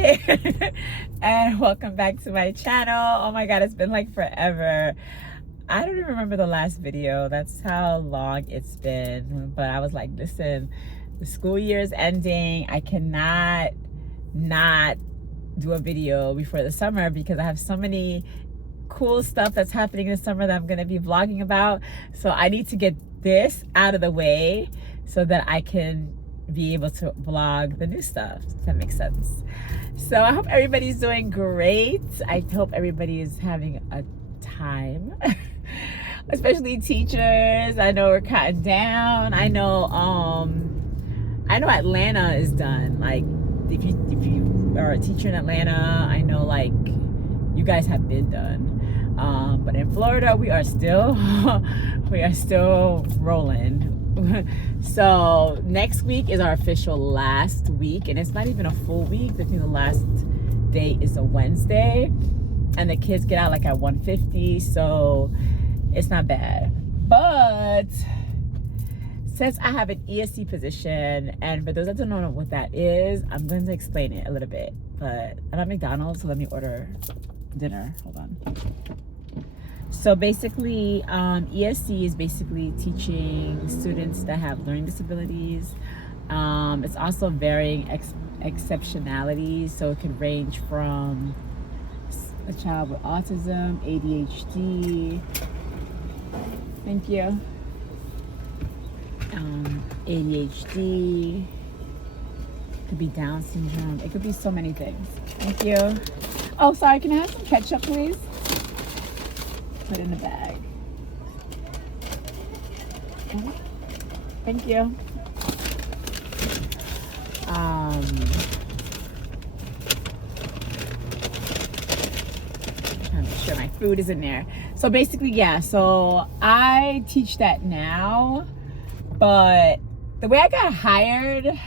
Hi and welcome back to my channel. Oh my god, it's been like forever. I don't even remember the last video. That's how long it's been. But I was like, listen, the school year is ending. I cannot not do a video before the summer because I have so many cool stuff that's happening this summer that I'm going to be vlogging about. So I need to get this out of the way so that I can be able to vlog the new stuff, if that makes sense. So I hope everybody's doing great. I hope everybody is having a time, especially teachers. I know we're cutting down. I know Atlanta is done. Like if you are a teacher in Atlanta, I know like you guys have been done. But in Florida, we are still rolling. So next week is our official last week, and it's not even a full week. I think the last day is a Wednesday, and the kids get out like at 1:50, so it's not bad. But since I have an ESC position, and for those that don't know what that is, I'm going to explain it a little bit. But I'm at McDonald's, so let me order dinner. Hold on. So basically, ESC is basically teaching students that have learning disabilities. It's also varying exceptionalities, so it could range from a child with autism, ADHD, thank you, ADHD, could be Down syndrome, it could be so many things. Thank you. Oh, sorry, can I have some ketchup, please? Put in the bag. Thank you. Trying to make sure my food is in there. So basically, yeah, so I teach that now, but the way I got hired, it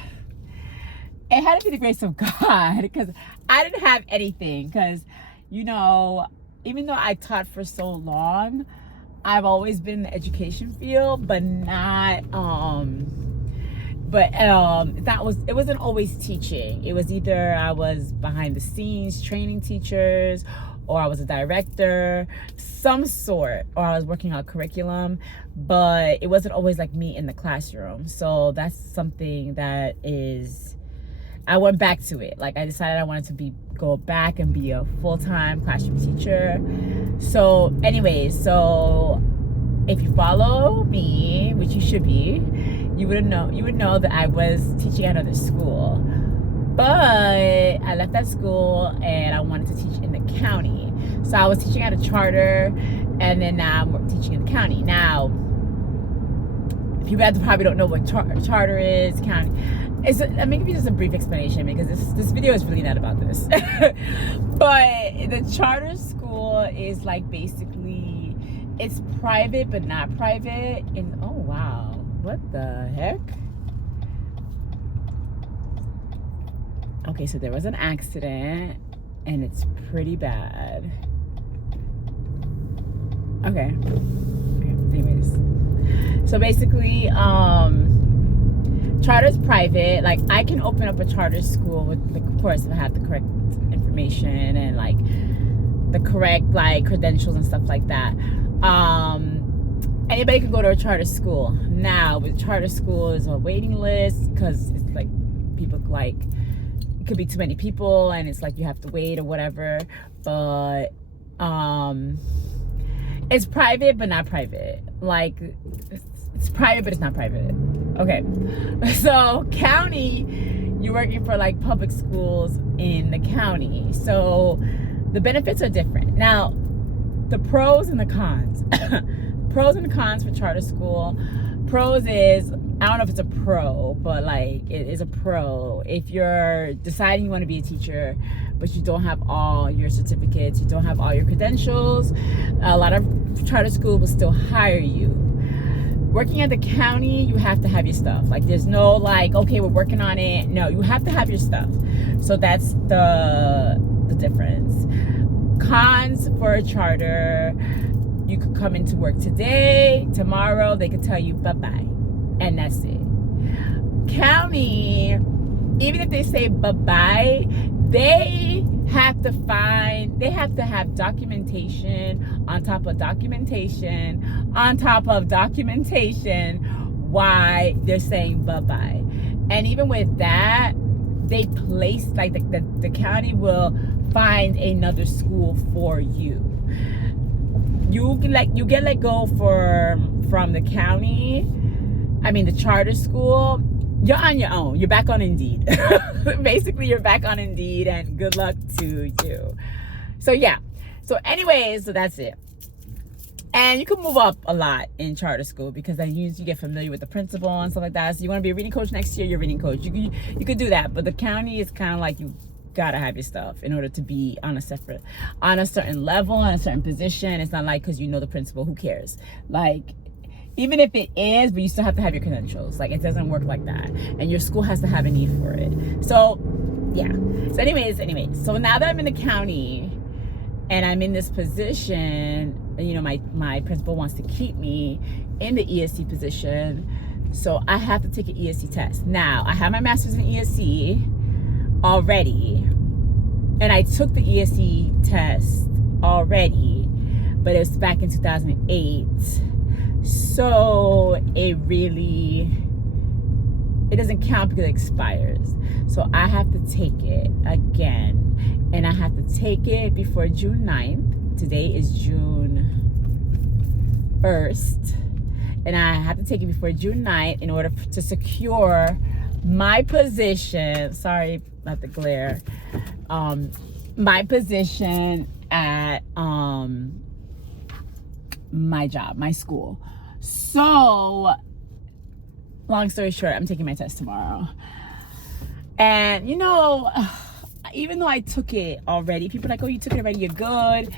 had to be the grace of God, because I didn't have anything. Because, you know, even though I taught for so long, I've always been in the education field, but not, it wasn't always teaching. It was either I was behind the scenes training teachers, or I was a director, some sort, or I was working on curriculum, but it wasn't always like me in the classroom. So that's something that I went back to it. Like I decided I wanted to go back and be a full-time classroom teacher. So anyways, so if you follow me, which you should be, you would know that I was teaching at another school. But I left that school and I wanted to teach in the county. So I was teaching at a charter, and then now I'm teaching in the county. Now, if you guys probably don't know what charter is, county. I'm gonna give you just a brief explanation because this video is really not about this. But the charter school is like basically, it's private but not private. And oh wow, what the heck? Okay, so there was an accident and it's pretty bad. Okay. Anyways, so basically, charter's private. Like I can open up a charter school with, like, of course, if I have the correct information and like the correct like credentials and stuff like that. Anybody can go to a charter school. Now with charter school is a waiting list because it's like people like, it could be too many people and it's like you have to wait or whatever. But it's private but not private. Like it's private but it's not private. Okay, so county, you're working for like public schools in the county, so the benefits are different. Now, the pros and the cons. Pros and the cons for charter school. Pros is, I don't know if it's a pro, but like it is a pro if you're deciding you want to be a teacher but you don't have all your certificates, you don't have all your credentials. A lot of charter schools will still hire you. Working at the county, you have to have your stuff. Like there's no like, okay, we're working on it. No, you have to have your stuff. So that's the difference. Cons for a charter, you could come into work today, tomorrow they could tell you bye-bye, and that's it. County, even if they say bye-bye, they have to have documentation on top of documentation on top of documentation why they're saying bye-bye. And even with that, they place, like, the county will find another school for you. You get let go from the county, the charter school. You're on your own. You're back on Indeed. Basically, you're back on Indeed, and good luck to you. So yeah. So anyways, so that's it. And you can move up a lot in charter school because then you get familiar with the principal and stuff like that. So you want to be a reading coach next year, you're a reading coach. You could do that, but the county is kind of like you gotta have your stuff in order to be on a certain level, on a certain position. It's not like because you know the principal, who cares? Like, even if it is, but you still have to have your credentials. Like, it doesn't work like that, and your school has to have a need for it. So yeah. So anyways, so now that I'm in the county and I'm in this position, my principal wants to keep me in the ESC position, so I have to take an ESC test. Now, I have my master's in ESC already, and I took the ESC test already, but it was back in 2008, so it doesn't count because it expires. So I have to take it again, and I have to take it before June 9th. Today is June 1st, and I have to take it before June 9th in order to secure my position. Sorry about the glare. My position at my job, my school. So, long story short, I'm taking my test tomorrow. And even though I took it already, people are like, oh, you took it already, you're good.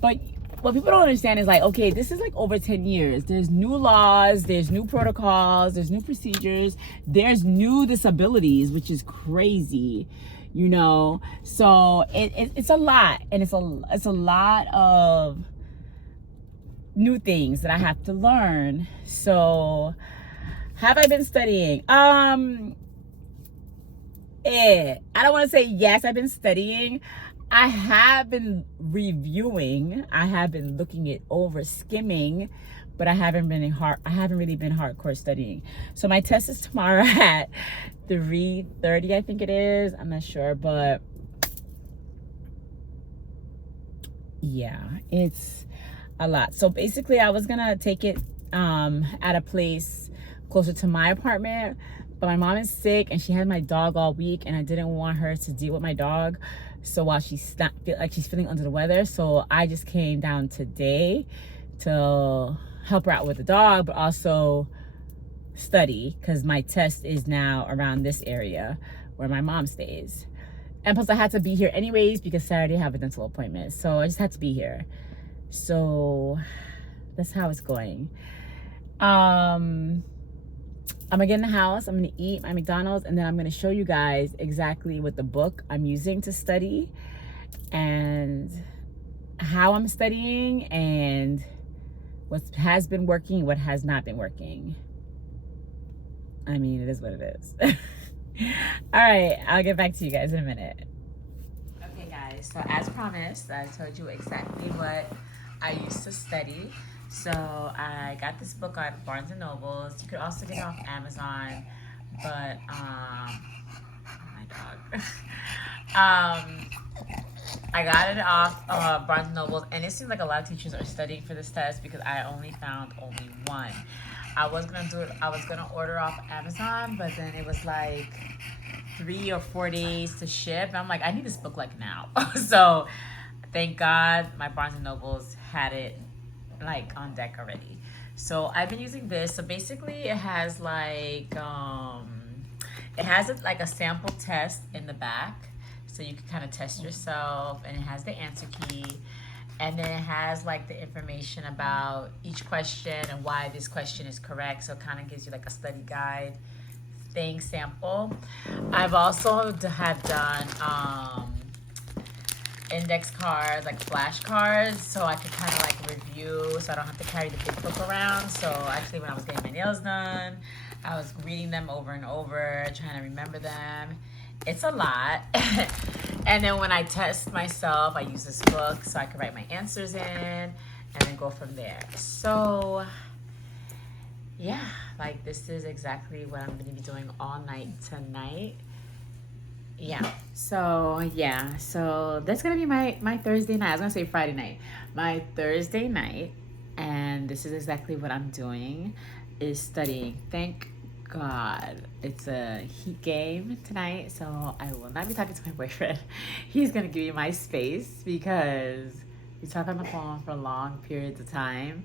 But what people don't understand is, like, okay, this is like over 10 years. There's new laws, there's new protocols, there's new procedures, there's new disabilities, which is crazy, So it's a lot, and it's a lot of new things that I have to learn. So, have I been studying? I don't want to say yes, I've been studying. I have been reviewing. I have been looking it over, skimming, but I haven't really been hardcore studying. So my test is tomorrow at 3:30, I think it is. I'm not sure, but yeah, it's a lot. So basically, I was gonna take it at a place closer to my apartment, but my mom is sick and she had my dog all week, and I didn't want her to deal with my dog. So while she's not she's feeling under the weather, so I just came down today to help her out with the dog, but also study, because my test is now around this area where my mom stays. And plus I had to be here anyways because Saturday I have a dental appointment, so I just had to be here. So that's how it's going. I'm gonna get in the house, I'm gonna eat my McDonald's, and then I'm gonna show you guys exactly what the book I'm using to study and how I'm studying and what has been working, what has not been working. It is what it is. All right, I'll get back to you guys in a minute. Okay guys, so as promised, I told you exactly what I used to study. So I got this book on Barnes and Nobles. You could also get it off Amazon, but my dog. I got it off Barnes and Nobles, and it seems like a lot of teachers are studying for this test because I found only one. I was gonna order off Amazon, but then it was like 3 or 4 days to ship. And I'm like, I need this book like now. So thank God my Barnes and Nobles had it like on deck already. So I've been using this. So basically it has like a sample test in the back, so you can kind of test yourself, and it has the answer key, and then it has like the information about each question and why this question is correct. So it kind of gives you like a study guide thing sample. I've also have done index cards, like flashcards, so I could kind of like review, so I don't have to carry the big book around. So actually when I was getting my nails done, I was reading them over and over, trying to remember them. It's a lot. And then when I test myself, I use this book so I can write my answers in and then go from there. So yeah, like this is exactly what I'm going to be doing all night tonight. So that's gonna be my Thursday night. I was gonna say Friday night, my Thursday night, and this is exactly what I'm doing, is studying. Thank God it's a Heat game tonight, so I will not be talking to my boyfriend. He's gonna give me my space because we talk on the phone for long periods of time.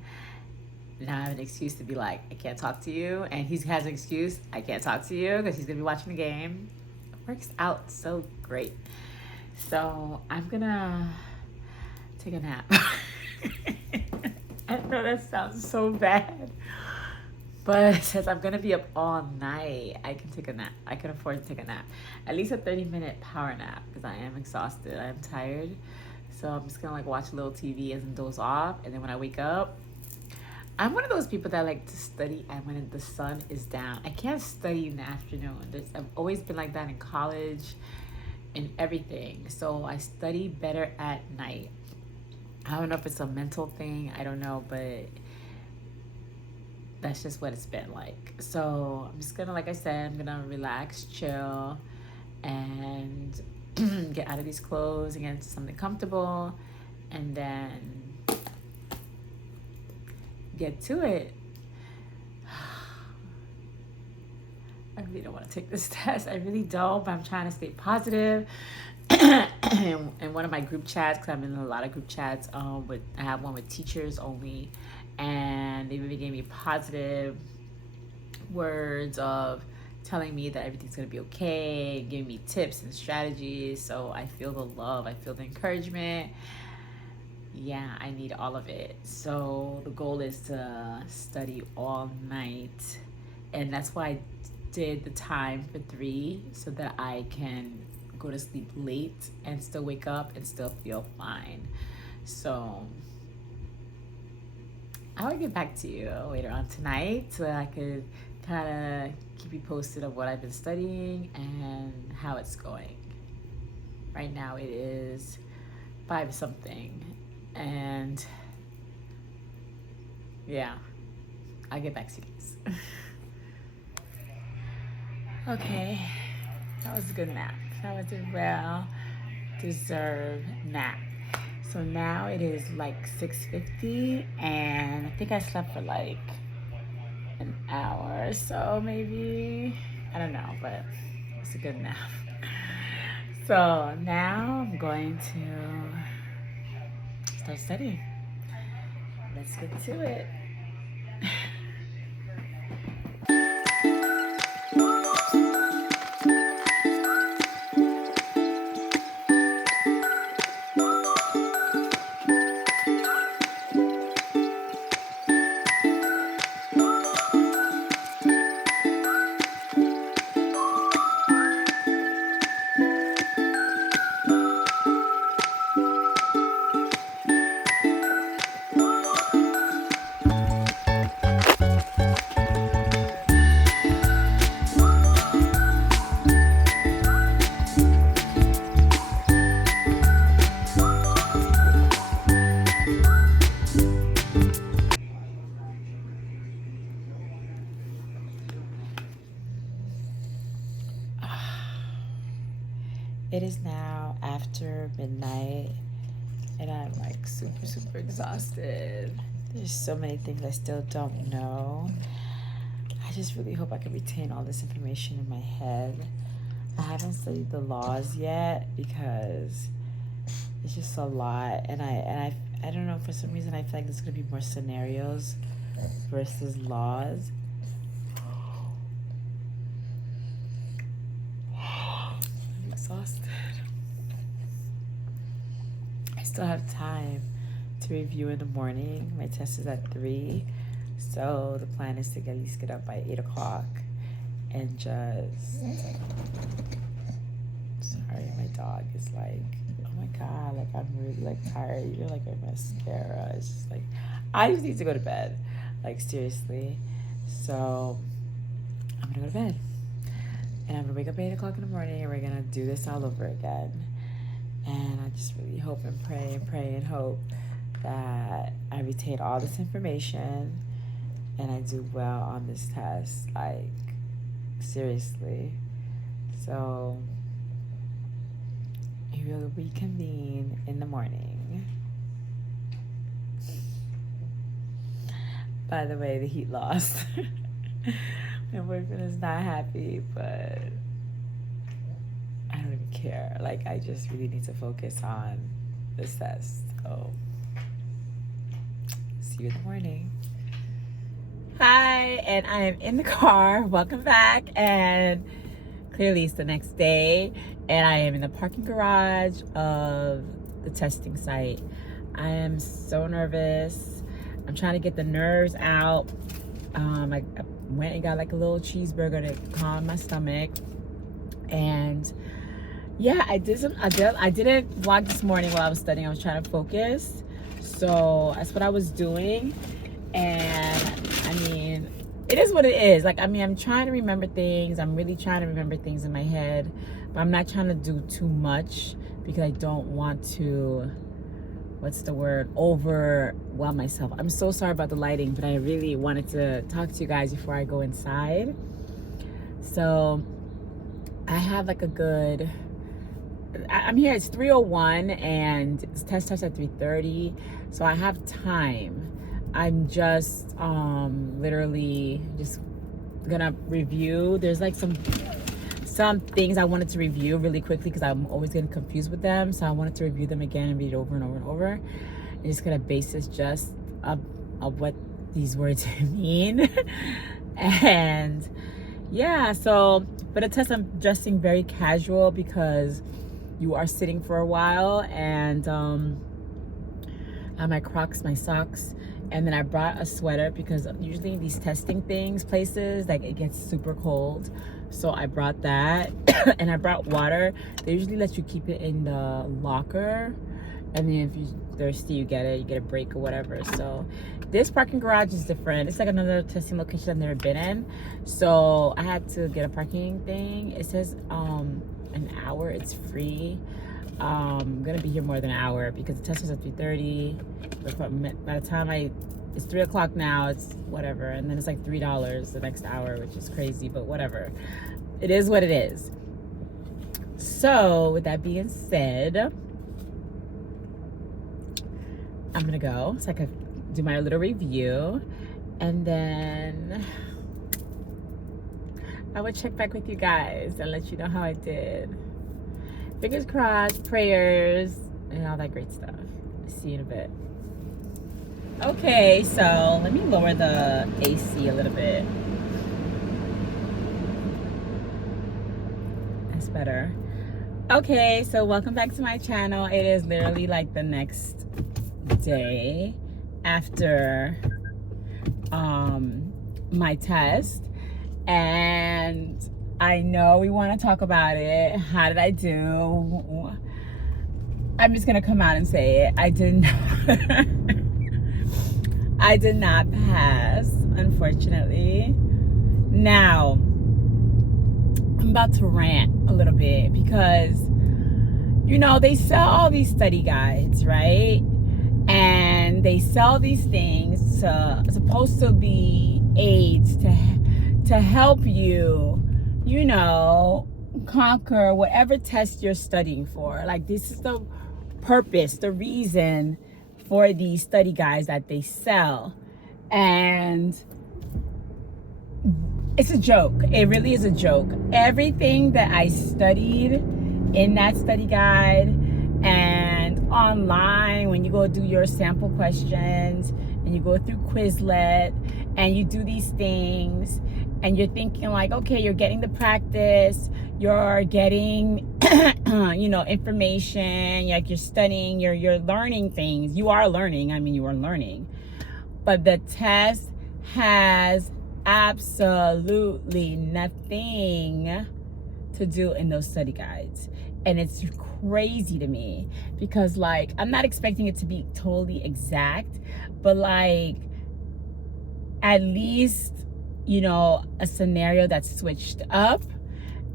Now I have an excuse to be like, I can't talk to you, and he has an excuse, I can't talk to you because he's gonna be watching the game. Works out so great. So I'm gonna take a nap. I know that sounds so bad, but since I'm gonna be up all night, I can take a nap. I can afford to take a nap, at least a 30-minute power nap, because I am exhausted. I am tired. So I'm just gonna like watch a little TV and doze off, and then when I wake up, I'm one of those people that like to study and when the sun is down. I can't study in the afternoon. I've always been like that in college and everything. So I study better at night. I don't know if it's a mental thing. I don't know, but that's just what it's been like. So I'm just gonna, like I said, I'm gonna relax, chill, and get out of these clothes and get into something comfortable, and then get to it. I really don't want to take this test. I really don't, but I'm trying to stay positive. In one of my group chats, because I'm in a lot of group chats, I have one with teachers only, and they really gave me positive words of telling me that everything's going to be okay, giving me tips and strategies. So I feel the love, I feel the encouragement. Yeah, I need all of it. So the goal is to study all night, and that's why I did the time for 3 so that I can go to sleep late and still wake up and still feel fine. So I will get back to you later on tonight so that I could kind of keep you posted of what I've been studying and how it's going. Right now it is 5 something. And yeah, I'll get back to you guys. Okay, that was a good nap. That was a well-deserved nap. So now it is like 6:50, and I think I slept for like an hour or so, maybe. I don't know, but it's a good nap. So now I'm going to start studying. Let's get to it. It is now after midnight, and I'm like super exhausted. There's so many things I still don't know. I just really hope I can retain all this information in my head. I haven't studied the laws yet because it's just a lot, and I don't know, for some reason I feel like there's gonna be more scenarios versus laws. I'm exhausted. I still have time to review in the morning. My test is at 3, so the plan is to at least get up by 8 o'clock and just... Sorry, my dog is like, oh my god, like I'm really like tired. You're like a mascara. It's just like, I just need to go to bed, like seriously. So I'm gonna go to bed, and I'm gonna wake up at 8 o'clock in the morning, and we're gonna do this all over again. And I just really hope and pray and hope that I retain all this information and I do well on this test. Like, seriously. So, we will reconvene in the morning. By the way, the heat loss. My boyfriend is not happy, but I don't even care. Like, I just really need to focus on this test. So, see you in the morning. Hi, and I am in the car. Welcome back. And clearly it's the next day, and I am in the parking garage of the testing site. I am so nervous. I'm trying to get the nerves out. I went and got like a little cheeseburger to calm my stomach. And yeah, I didn't vlog this morning while I was studying. I was trying to focus. So that's what I was doing. And I mean, it is what it is. Like, I mean, I'm trying to remember things. I'm really trying to remember things in my head. But I'm not trying to do too much because I don't want to, overwhelm myself. I'm so sorry about the lighting, but I really wanted to talk to you guys before I go inside. So I have like a good, I'm here, it's 3:01 and this test starts at 3:30. So I have time. I'm just literally just gonna review. There's like some things I wanted to review really quickly because I'm always getting confused with them. So I wanted to review them again and read it over and over and over. And just get a basis just of what these words mean. And yeah, so for the test, I'm dressing very casual because you are sitting for a while. And I have my Crocs, my socks, and then I brought a sweater because usually these testing places, like, it gets super cold. So I brought that. And I brought water. They usually let you keep it in the locker, and then if you're thirsty, you get a break or whatever. So this parking garage is different. It's like another testing location I've never been in. So I had to get a parking thing. It says an hour, it's free. I'm gonna be here more than an hour because the test is at 3:30. By the time it's 3 o'clock now, it's whatever, and then it's like $3 the next hour, which is crazy, but whatever. It is what it is. So with that being said, I'm gonna go so I can do my little review, and then I will check back with you guys and let you know how I did. Fingers crossed, prayers, and all that great stuff. See you in a bit. Okay, so let me lower the AC a little bit. That's better. Okay, so welcome back to my channel. It is literally like the next day after my test, and I know we want to talk about it. How did I do? I'm just gonna come out and say it. I did not pass, unfortunately. Now, I'm about to rant a little bit because, you know, they sell all these study guides, right? And they sell these things supposed to be aids to help you, you know, conquer whatever test you're studying for. Like, this is the purpose, the reason for these study guides that they sell. And it's a joke. It really is a joke. Everything that I studied in that study guide and online, when you go do your sample questions and you go through Quizlet and you do these things and you're thinking like, okay, you're getting the practice, you're getting you know, information, like you're studying, you're learning things. You are learning. I mean, you are learning. But the test has absolutely nothing to do in those study guides. And it's crazy to me because, like, I'm not expecting it to be totally exact, but like at least, you know, a scenario that's switched up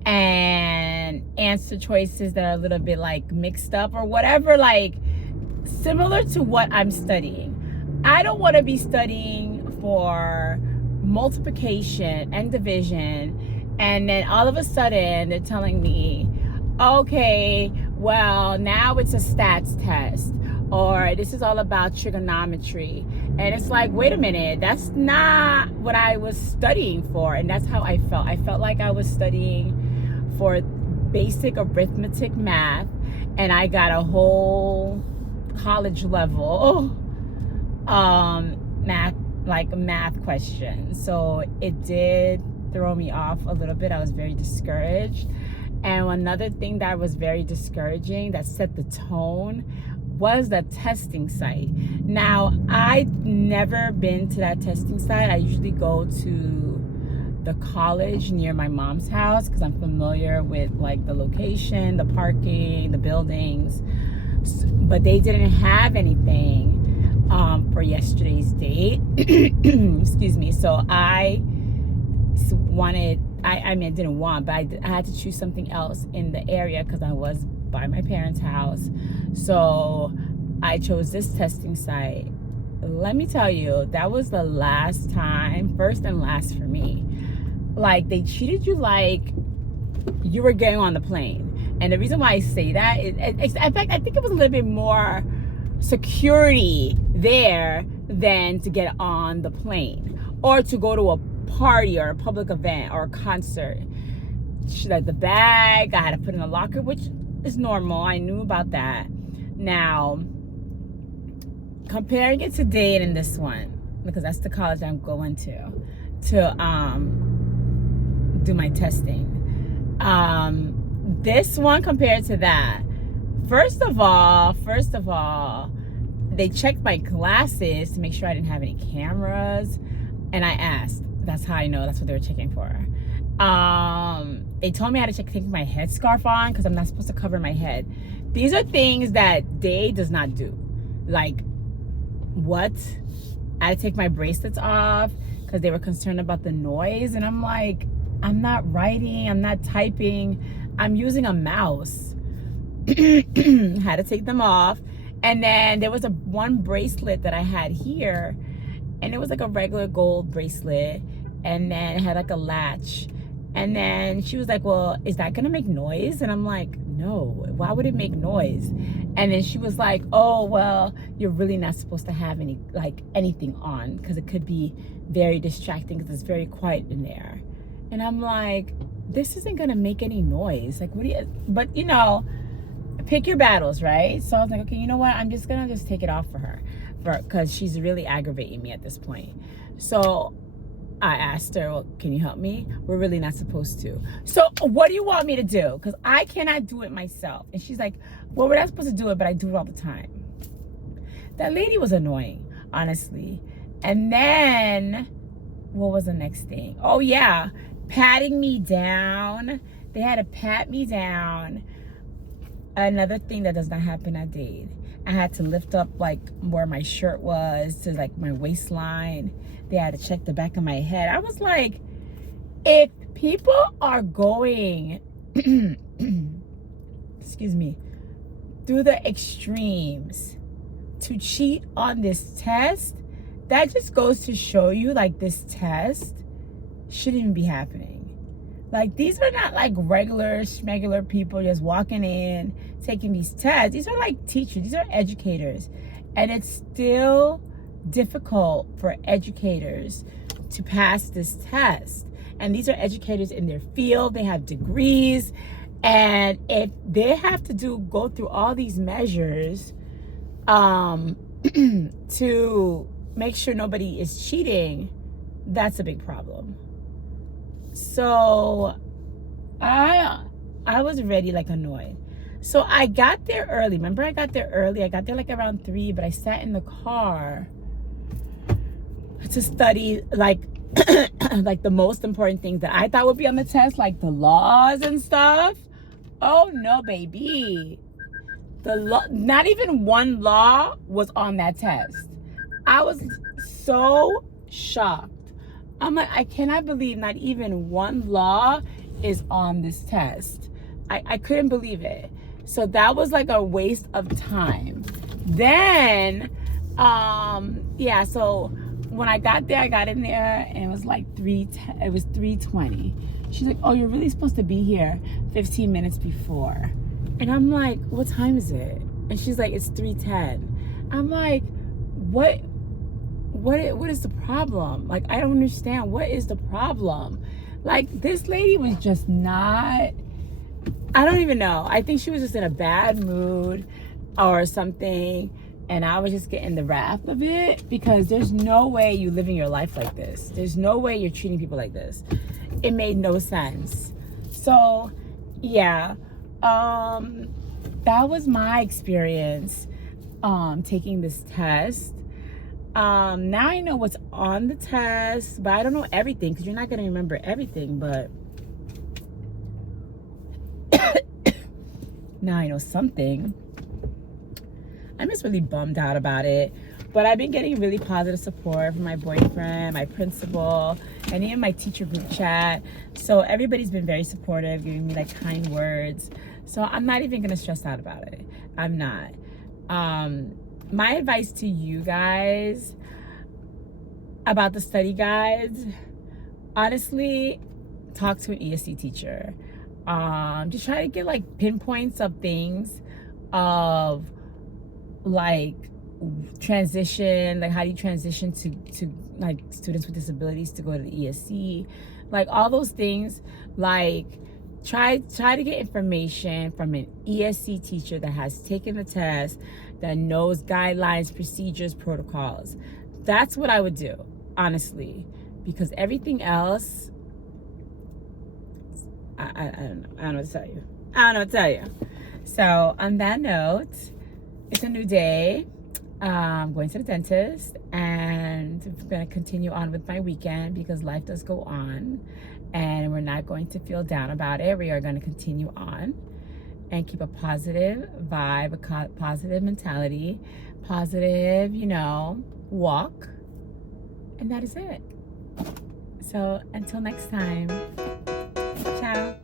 and and answer choices that are a little bit like mixed up or whatever, like similar to what I'm studying. I don't want to be studying for multiplication and division, and then all of a sudden they're telling me, okay, well, now it's a stats test, or this is all about trigonometry. And it's like, wait a minute, that's not what I was studying for. And that's how I felt. I felt like I was studying for basic arithmetic math, and I got a whole college level math question. So it did throw me off a little bit. I was very discouraged. And another thing that was very discouraging, that set the tone, was the testing site. Now, I've never been to that testing site. I usually go to the college near my mom's house because I'm familiar with like the location, the parking, the buildings. But they didn't have anything for yesterday's date. Excuse me. So I didn't want, but I had to choose something else in the area because I was by my parents' house. So I chose this testing site. Let me tell you, that was the last time, first and last for me. Like, they treated you like you were getting on the plane. And the reason why I say that is, in fact, I think it was a little bit more security there than to get on the plane or to go to a party or a public event or a concert. Like the bag, I had to put in a locker, which is normal. I knew about that. Now, comparing it to Dade and this one, because that's the college I'm going to do my testing. This one compared to that, first of all, they checked my glasses to make sure I didn't have any cameras, and I asked. That's how I know that's what they were checking for. They told me I had to take my headscarf on because I'm not supposed to cover my head. These are things that Dade does not do. Like, what? I had to take my bracelets off because they were concerned about the noise, and I'm like, I'm not writing, I'm not typing, I'm using a mouse. Had to take them off. And then there was one bracelet that I had here, and it was like a regular gold bracelet, and then it had like a latch. And then she was like, well, is that gonna make noise? And I'm like, no, why would it make noise? And then she was like, oh, well, you're really not supposed to have anything on because it could be very distracting because it's very quiet in there. And I'm like, this isn't gonna make any noise. Like, what do you, but pick your battles, right? So I was like, okay, you know what? I'm just gonna take it off for her, because she's really aggravating me at this point. So I asked her, well, can you help me? We're really not supposed to. So what do you want me to do? Because I cannot do it myself. And she's like, well, we're not supposed to do it, but I do it all the time. That lady was annoying, honestly. And then, what was the next thing? Oh yeah, patting me down. They had to pat me down. Another thing that does not happen at Dade. I had to lift up like where my shirt was to like my waistline. They had to check the back of my head. I was like, if people are going, excuse me, through the extremes to cheat on this test, that just goes to show you like this test shouldn't even be happening. Like, these are not like regular schmegular people just walking in, taking these tests. These are like teachers, these are educators. And it's still difficult for educators to pass this test. And these are educators in their field, they have degrees. And if they have to go through all these measures to make sure nobody is cheating, that's a big problem. So I was already like annoyed. So I got there early. Remember, I got there early. I got there like around 3, but I sat in the car to study like like the most important things that I thought would be on the test, like the laws and stuff. Oh no, baby. The law, not even one law was on that test. I was so shocked. I'm like, I cannot believe not even one law is on this test. I couldn't believe it. So that was like a waste of time. Then, yeah, so when I got there, I got in there and it was like 3:20. She's like, oh, you're really supposed to be here 15 minutes before. And I'm like, what time is it? And she's like, it's 3:10. I'm like, what is the problem? Like, I don't understand. What is the problem? Like, this lady was just not, I don't even know. I think she was just in a bad mood or something. And I was just getting the wrath of it, because there's no way you living your life like this. There's no way you're treating people like this. It made no sense. So, yeah. That was my experience taking this test. Now I know what's on the test, but I don't know everything, because you're not going to remember everything, but now I know something. I'm just really bummed out about it, but I've been getting really positive support from my boyfriend, my principal, and even my teacher group chat. So everybody's been very supportive, giving me like kind words. So I'm not even gonna stress out about it. I'm not. My advice to you guys about the study guides, honestly, talk to an ESC teacher. Just try to get like pinpoints of things, of like transition, like how do you transition to like students with disabilities to go to the ESC, like all those things. Like try to get information from an ESC teacher that has taken the test, that knows guidelines, procedures, protocols. That's what I would do, honestly, because everything else, I don't know. I don't know what to tell you. I don't know what to tell you. So on that note, it's a new day. I'm going to the dentist, and I'm going to continue on with my weekend, because life does go on, and we're not going to feel down about it. We are going to continue on and keep a positive vibe, a positive mentality, positive, walk. And that is it. So until next time, ciao.